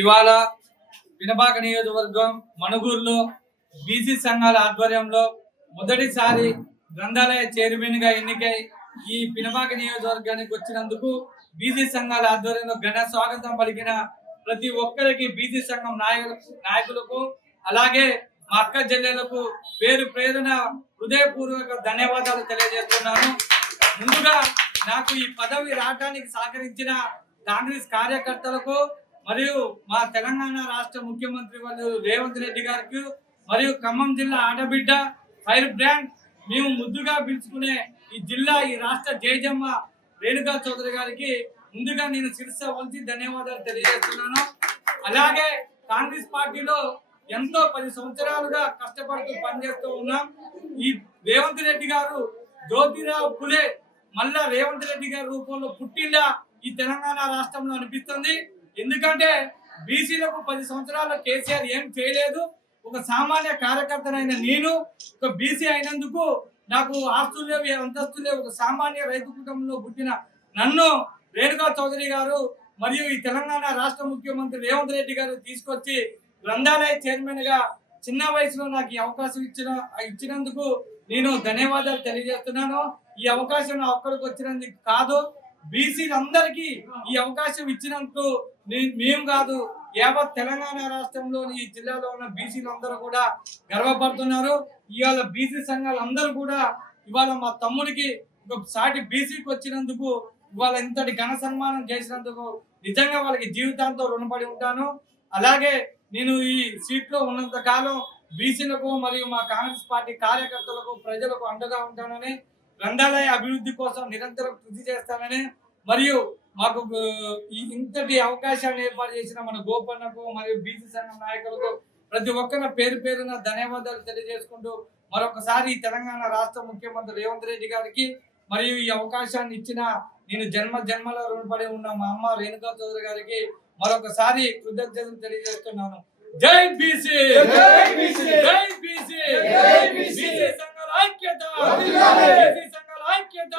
ఇవాళ పినపాక నియోజకవర్గం మణుగూరులో బీసీ సంఘాల ఆధ్వర్యంలో మొదటిసారి గ్రంథాలయ చైర్మన్ గా ఎన్నికై ఈ పినపాక నియోజకవర్గానికి వచ్చినందుకు బీసీ సంఘాల ఆధ్వర్యంలో ఘన స్వాగతం పలికిన ప్రతి ఒక్కరికి బీసీ సంఘం నాయకులకు అలాగే మా అక్క చెల్లెలకు పేరు పేరున హృదయపూర్వక ధన్యవాదాలు తెలియజేస్తున్నాను. ముందుగా నాకు ఈ పదవి రావడానికి సహకరించిన కాంగ్రెస్ కార్యకర్తలకు మరియు మా తెలంగాణ రాష్ట్ర ముఖ్యమంత్రి రేవంత్ రెడ్డి గారికి మరియు ఖమ్మం జిల్లా ఆడబిడ్డ ఫైర్ బ్రాండ్ మేము ముద్దుగా పిలుచుకునే ఈ జిల్లా ఈ రాష్ట్ర జయజమ్మ రేణుకా చౌదరి గారికి ముందుగా నేను శిరస వంచి ధన్యవాదాలు తెలియజేస్తున్నాను. అలాగే కాంగ్రెస్ పార్టీలో ఎంతో 10 సంవత్సరాలుగా కష్టపడుతూ పనిచేస్తూ ఉన్నాం. ఈ రేవంత్ రెడ్డి గారు జ్యోతిరావు పులే మళ్ళా రేవంత్ రెడ్డి గారి రూపంలో పుట్టిందా ఈ తెలంగాణ రాష్ట్రంలో అనిపిస్తుంది. ఎందుకంటే బీసీలకు 10 సంవత్సరాల కేసీఆర్ ఏం చేయలేదు. ఒక సామాన్య కార్యకర్తనైన నేను ఒక బీసీ అయినందుకు నాకు ఆస్తులు లేవు, అంతస్తులు లేవు. ఒక సామాన్య రైతు కుటుంబంలో పుట్టిన నన్ను రేణుకా చౌదరి గారు మరియు ఈ తెలంగాణ రాష్ట్ర ముఖ్యమంత్రి రేవంత్ రెడ్డి గారు తీసుకొచ్చి గ్రంథాలయ చైర్మన్ గా చిన్న వయసులో నాకు ఈ అవకాశం ఇచ్చినందుకు నేను ధన్యవాదాలు తెలియజేస్తున్నాను. ఈ అవకాశం నా ఒక్కడికి వచ్చినందుకు కాదు, బీసీలందరికీ ఈ అవకాశం ఇచ్చినందుకు మేము కాదు యావత్ తెలంగాణ రాష్ట్రంలోని ఈ జిల్లాలో ఉన్న బీసీలందరూ కూడా గర్వపడుతున్నారు. ఇవాళ బీసీ సంఘాలు అందరూ కూడా ఇవాళ మా తమ్ముడికి ఒక సాటి బీసీకి వచ్చినందుకు ఇవాళ ఇంతటి ఘన సన్మానం చేసినందుకు నిజంగా వాళ్ళకి జీవితాంతో రుణపడి ఉంటాను. అలాగే నేను ఈ సీట్లో ఉన్నంత కాలం బీసీలకు మరియు మా కాంగ్రెస్ పార్టీ కార్యకర్తలకు ప్రజలకు అండగా ఉంటానని, గ్రంథాలయ అభివృద్ధి కోసం నిరంతరం కృషి చేస్తానని, మరియు మాకు ఇంతటి అవకాశాన్ని ఏర్పాటు చేసిన మన గోపన్నకు మరియు బీసీ సంఘం నాయకులకు ప్రతి ఒక్కరి పేరు పేరున ధన్యవాదాలు తెలియజేసుకుంటూ మరొకసారి తెలంగాణ రాష్ట్ర ముఖ్యమంత్రి రేవంత్ రెడ్డి గారికి మరియు ఈ అవకాశాన్ని ఇచ్చిన నేను జన్మల రుణపడి ఉన్న మా అమ్మ రేణుకా చౌదరి గారికి మరొకసారి కృతజ్ఞతలు తెలియజేస్తున్నాను. జై బీసీ, జై బీసీ, బీసీ సంఘాల ఐక్యత, బీసీ సంఘాల ఐక్యత.